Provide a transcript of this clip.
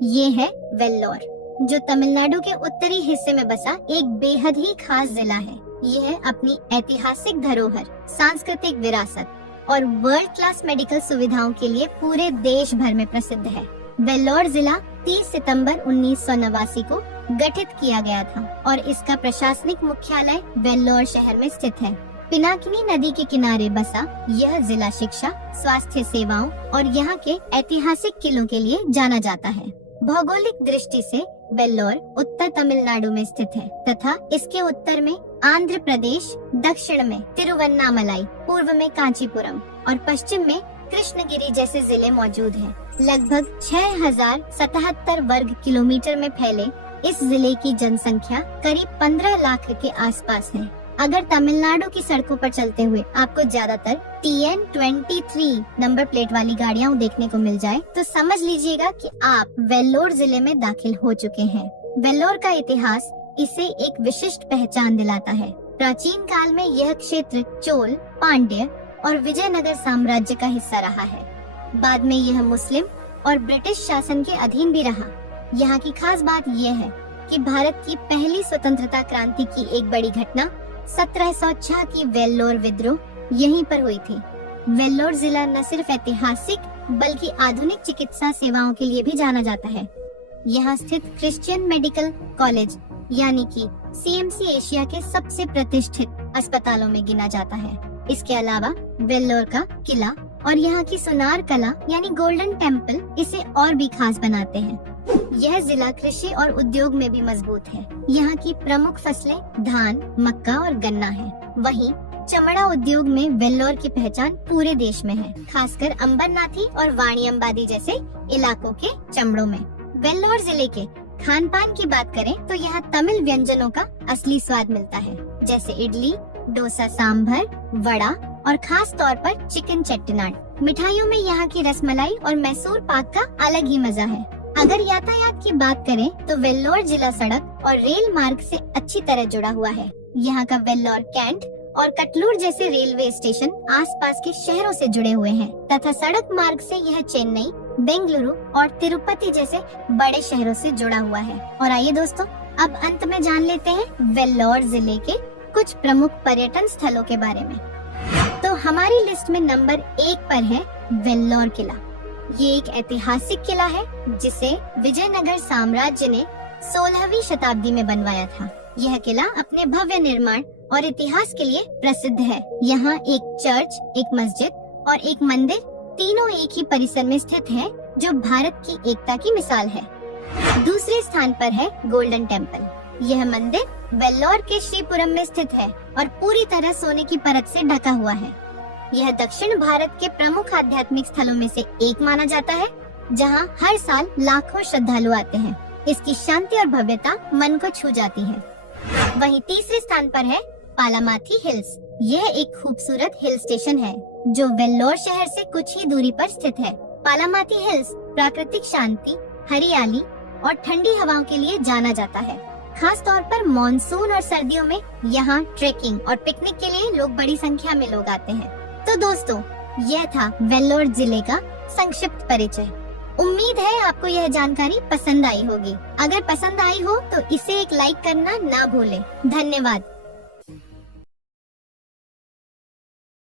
ये है वेल्लोर, जो तमिलनाडु के उत्तरी हिस्से में बसा एक बेहद ही खास जिला है। यह अपनी ऐतिहासिक धरोहर, सांस्कृतिक विरासत और वर्ल्ड क्लास मेडिकल सुविधाओं के लिए पूरे देश भर में प्रसिद्ध है। वेल्लोर जिला 30 सितंबर 1989 को गठित किया गया था और इसका प्रशासनिक मुख्यालय वेल्लोर शहर में स्थित है। पिनाकिनी नदी के किनारे बसा यह जिला शिक्षा, स्वास्थ्य सेवाओं और यहाँ के ऐतिहासिक किलों के लिए जाना जाता है। भौगोलिक दृष्टि से वेल्लोर उत्तर तमिलनाडु में स्थित है तथा इसके उत्तर में आंध्र प्रदेश, दक्षिण में तिरुवन्नामलाई, पूर्व में कांचीपुरम और पश्चिम में कृष्णगिरी जैसे जिले मौजूद हैं। लगभग 6077 वर्ग किलोमीटर में फैले इस जिले की जनसंख्या करीब 15 लाख के आसपास है। अगर तमिलनाडु की सड़कों पर चलते हुए आपको ज्यादातर TN23 नंबर प्लेट वाली गाड़ियां देखने को मिल जाए तो समझ लीजिएगा कि आप वेल्लोर जिले में दाखिल हो चुके हैं। वेल्लोर का इतिहास इसे एक विशिष्ट पहचान दिलाता है। प्राचीन काल में यह क्षेत्र चोल, पांड्य और विजयनगर साम्राज्य का हिस्सा रहा है। बाद में यह मुस्लिम और ब्रिटिश शासन के अधीन भी रहा। यहाँ की खास बात यह है कि भारत की पहली स्वतंत्रता क्रांति की एक बड़ी घटना 1706 की वेल्लोर विद्रोह यहीं पर हुई थी। वेल्लोर जिला न सिर्फ ऐतिहासिक बल्कि आधुनिक चिकित्सा सेवाओं के लिए भी जाना जाता है। यहाँ स्थित क्रिश्चियन मेडिकल कॉलेज यानी कि CMC एशिया के सबसे प्रतिष्ठित अस्पतालों में गिना जाता है। इसके अलावा वेल्लोर का किला और यहाँ की सुनार कला यानी गोल्डन टेम्पल इसे और भी खास बनाते हैं। यह जिला कृषि और उद्योग में भी मजबूत है। यहाँ की प्रमुख फसलें धान, मक्का और गन्ना है। वहीं चमड़ा उद्योग में वेल्लोर की पहचान पूरे देश में है, खासकर अंबरनाथी और वाणी अम्बादी जैसे इलाकों के चमड़ों में। वेल्लोर जिले के खान पान की बात करें तो यहाँ तमिल व्यंजनों का असली स्वाद मिलता है, जैसे इडली, डोसा, सांभर, वड़ा और खास तौर पर चिकन चेट्टिनाड। मिठाइयों में यहाँ की रसमलाई और मैसूर पाक का अलग ही मजा है। अगर यातायात की बात करें तो वेल्लोर जिला सड़क और रेल मार्ग से अच्छी तरह जुड़ा हुआ है। यहाँ का वेल्लोर कैंट और कटलूर जैसे रेलवे स्टेशन आसपास के शहरों से जुड़े हुए हैं तथा सड़क मार्ग से यह चेन्नई, बेंगलुरु और तिरुपति जैसे बड़े शहरों से जुड़ा हुआ है। और आइए दोस्तों, अब अंत में जान लेते हैं वेल्लोर जिले के कुछ प्रमुख पर्यटन स्थलों के बारे में। तो हमारी लिस्ट में नंबर 1 पर है वेल्लोर किला। ये एक ऐतिहासिक किला है जिसे विजयनगर साम्राज्य ने 16वीं शताब्दी में बनवाया था। यह किला अपने भव्य निर्माण और इतिहास के लिए प्रसिद्ध है। यहाँ एक चर्च, एक मस्जिद और एक मंदिर तीनों एक ही परिसर में स्थित है, जो भारत की एकता की मिसाल है। दूसरे स्थान पर है गोल्डन टेम्पल। यह मंदिर वेल्लोर के श्रीपुरम में स्थित है और पूरी तरह सोने की परत से ढका हुआ है। यह दक्षिण भारत के प्रमुख आध्यात्मिक स्थलों में से एक माना जाता है, जहां हर साल लाखों श्रद्धालु आते हैं। इसकी शांति और भव्यता मन को छू जाती है। वहीं तीसरे स्थान पर है पालामाथी हिल्स। यह एक खूबसूरत हिल स्टेशन है जो वेल्लोर शहर से कुछ ही दूरी पर स्थित है। पालामाथी हिल्स प्राकृतिक शांति, हरियाली और ठंडी हवाओं के लिए जाना जाता है। खास तौर पर मॉनसून और सर्दियों में यहाँ ट्रेकिंग और पिकनिक के लिए लोग बड़ी संख्या में लोग आते हैं। तो दोस्तों, यह था वेल्लोर जिले का संक्षिप्त परिचय। उम्मीद है आपको यह जानकारी पसंद आई होगी। अगर पसंद आई हो तो इसे एक लाइक करना ना भूलें। धन्यवाद।